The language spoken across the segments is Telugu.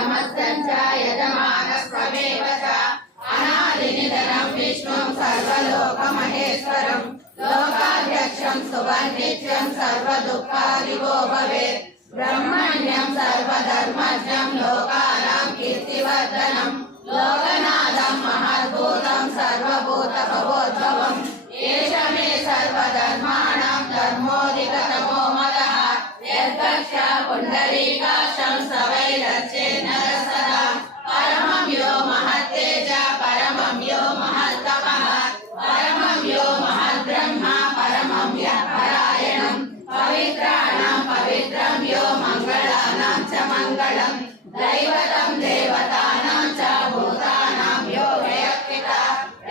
नमस्तं च यजमानस्त्वमेव च अनादिनिधनं विष्णुं सर्वलोकमहेश्वरं लोकाध्यक्षं सुवर्नित्यं सर्वदुःखादिगो भवेत् ब्रह्मण्यं सर्वधर्मज्ञं लोकानां कीर्तिवर्धनं लोकनाथं महद्भूतं सर्वभूतभवोद्भवम् एष मे सर्वधर्माणां धर्मोऽधिकतमो मदः यद्भक्ष पुण्डरीकाक्षं सवैरच्चेत् नरः सदा परमं यो महत्तेज परमं यो महत्तपः परमं यो महद्ब्रह्म परमं यः परायणं पवित्राणां पवित्रं यो मङ्गलानां च मङ्गलं दैवतं देवतानां च भूतानां यो व्यक्तिता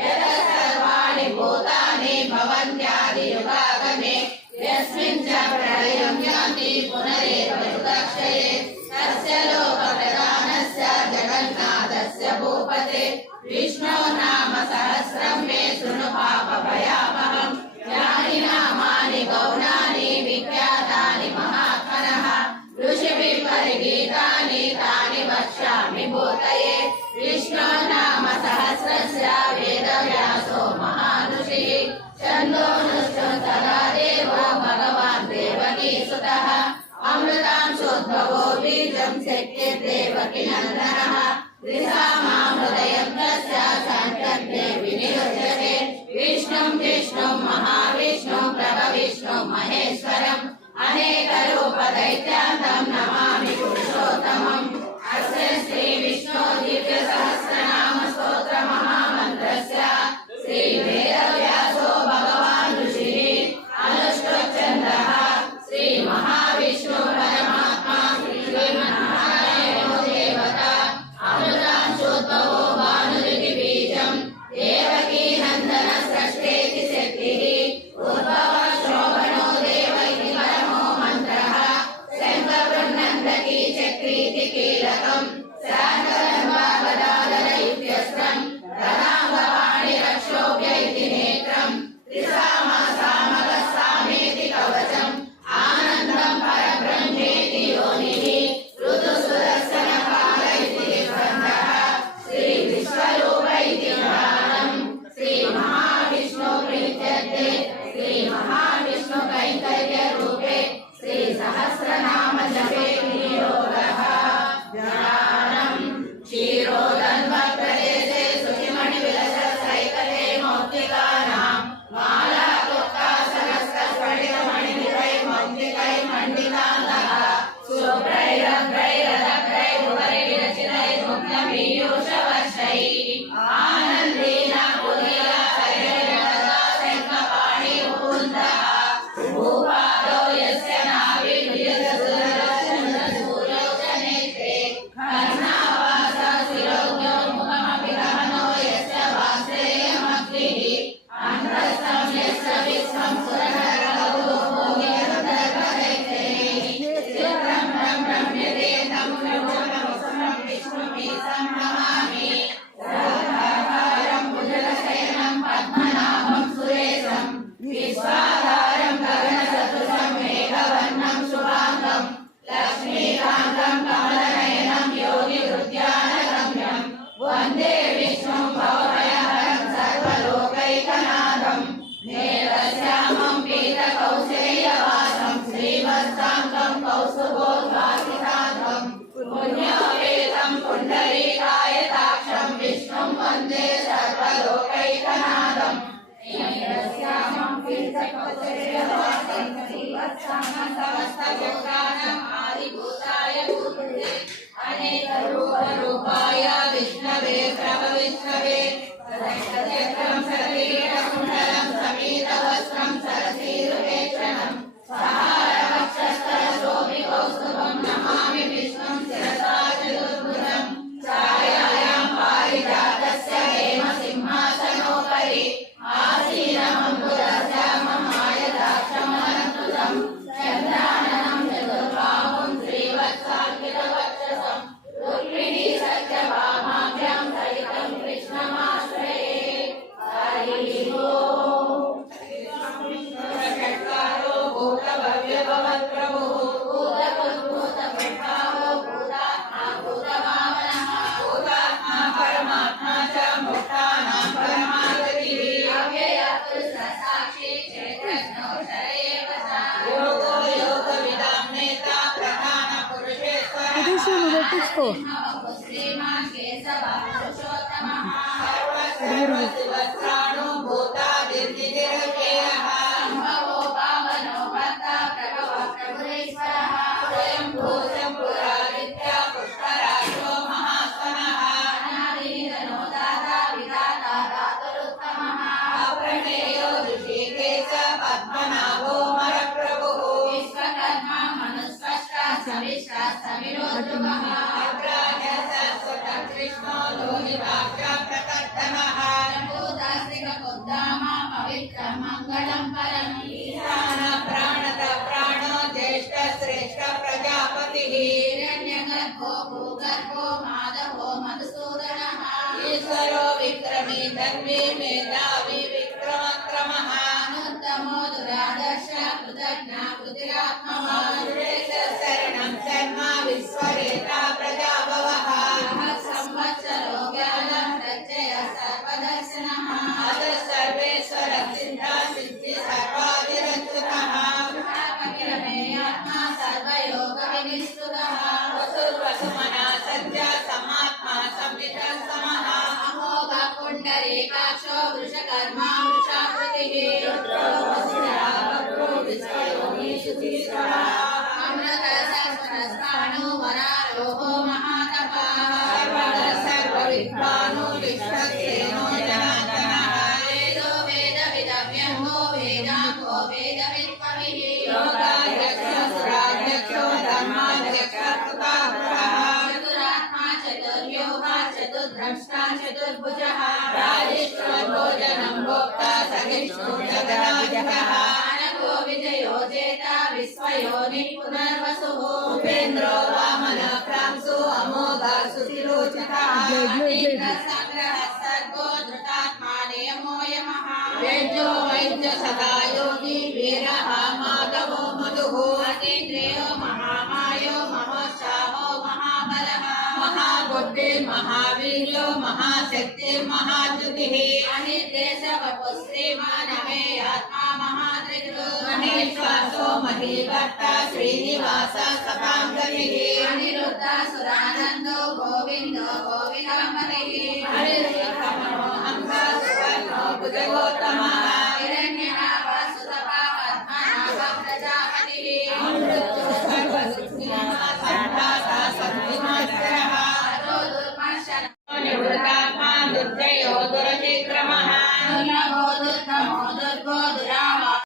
यतः सर्वाणि भूतानि भवन्त्यादियुगागमे यस्मिन् च प्रलयं यान्ति पुनरेव युगक्षये तस्य लोकप्रधानस्य जगन्नाथस्य भूपते विष्णो नाम सहस्रं मे शृणु पापभयापहम् यानि नामानि गौणानि विख्यातानि महात्मनः ऋषिभिः परिगीतानि तानि वक्ष्यामि भूतये विष्णो नाम सहस्रस्य वेदव्यासो महाऋषिः छन्दोनुष्ठं तदा देवो भगवान् देवकीसुतः अमृतांशोद्भवो बीजं शक्तिर्देवकी नन्दनः त्रिसामाहृदयं तस्य सन्तते विनिरुध्यते विष्णुं विष्णुं महाविष्णुं प्रभविष्णुं महेश्वरम् अनेकरूपदैत्यान्तं नमामि पुरुषोत्तमम् अस्य श्रीविष्णो दिव्यसहस्रनाम स्तोत्र महामन्त्रस्य श्रीवेदव्यासो भगवान् ऋषिः अनुष्टुप्छन्दः श्रीमहाविष्णु परमात्मा श्रीमन्नारायणो देवता अमृतांशोद्भवो भानुरितिबीजं देवकी नन्दन सृष्टेति शक्तिः उद्भवः शोभनो देव इति परमो मन्त्रः शङ्खवृन्नन्दकी चक्रीति कीलकम् शान्तगन्धागदाधरयुक्त्यस्त्रम् रथाङ्गपाणिरक्षोभ्य इति नेत्रम् त्रिसामसामगस्सामेति कवचम् आनन्दं परब्रह्मेति योनिः ऋतुसुदर्शनकाल इति निबन्धः श्रीविश्वरूप इति ध्यानम् श्रीमहाविष्णु प्रीत्यर्थे श्रीमहाविष्णु कैङ्कर्यरूपे श्रीसहस्रनाम जपे विनियोगः। పెట్టించుకో. శ్రీమాన్ కేశవ పురుషోత్తమః సర్వశివస్రాణో భూతాదిర్నిధిరవ్యయః సంభవో పావనో భర్త ప్రభవ ప్రభురేశ్వరః స్వయం భూశంభురాదిత్య పుష్కరాక్షో మహాస్వనః అనాదినిధనో దాతా విధాతా దాతురుత్తమః అప్రమేయో ఋషికేశ పద్మనాభో మరప్రభుః విశ్వకర్మ మనుస్పష్ట సవిష్ట సవినోద్రుమః అగ్రాహ్య శాశ్వత కృష్ణో లోహితాక్ష ప్రకర్దనః భూతాశ్రికపుద్దామ పవిత్ర మంగళం పరం ఈశాన ప్రాణద ప్రాణో జ్యేష్ఠ శ్రేష్ఠ ప్రజాపతిః హిరణ్యగర్భో భూగర్భో మాధవో మధుసూదనః ఈశ్వరో విక్రమీ ధర్మీ మేధావి విక్రమక్రమః అనుత్తమో దురాదర్శ కృతజ్ఞ కృతిరాత్మవాన్ శరణం శర్మ విశ్వరేత ప్రజాభవః సంవత్సరో జ్ఞానం ప్రత్యయ సర్వదర్శనః అత సర్వేశ్వర సిద్ధ సిద్ధి సర్వాదిరచ్యుతః అఖిలమేయాత్మ సర్వయోగ వినిష్ఠుతః వసుర్వసుమనా సత్య సమాత్మా సంవిత సమః అమోఘ పుండరీకాక్షో వృషకర్మ వృషాకృతిః అమృత శాశ్వతస్థాణో వరారోహో మహాతపః సర్వద సర్వవిద్వానో విశ్వక్సేనో జనార్దనః వేదో వేద విదవ్యంగో వేదాంగో వేద విద్వవిః లోకాధ్యక్షో సురాధ్యక్షో ధర్మాధ్యక్ష కృతార్థః చతురాత్మా చతుర్వ్యూహ చతుర్ద్రష్ట చతుర్భుజః రాజేశ్వరోజనం భోక్తా సహిష్ణు జగన్నాథః ఆనగో విజయో జేత విశ్వయోని పునర్వసుః ఉపేంద్రో వామన ప్రాంసు అమోఘ సుతిలోచనః సంగ్రహ సర్గో ధృతాత్మా నియమో యమః వేద్యో వైద్య సదా యోగి వీరః మాధవో మధుః అతీంద్రియో మహామాయో మహోత్సాహో మహాబలః మహాబుద్ధి మహావీర్యో మహాశక్తి మహాద్యుతిః అనిర్దేశ వపు శ్రీమానమే ఆత్మా మహాత్రిగురు మహేశ్వాసో మహీభర్త శ్రీనివాస సతాంగతిః అనిరుద్ధ సురానందో గోవిందో గోవిందమతిః హరిర్విక్రమణో హంస సువర్ణో భుజగోత్తమః హిరణ్యనాభ సుతపా పద్మనాభ ప్రజాపతిః అమృత్యో సర్వసిద్ధినాథ సంధాత సద్వినాశరః అతో దుర్మర్శన నివృత్తాత్మా దుర్జయో దురతిక్రమః దుర్లభో దుర్గమో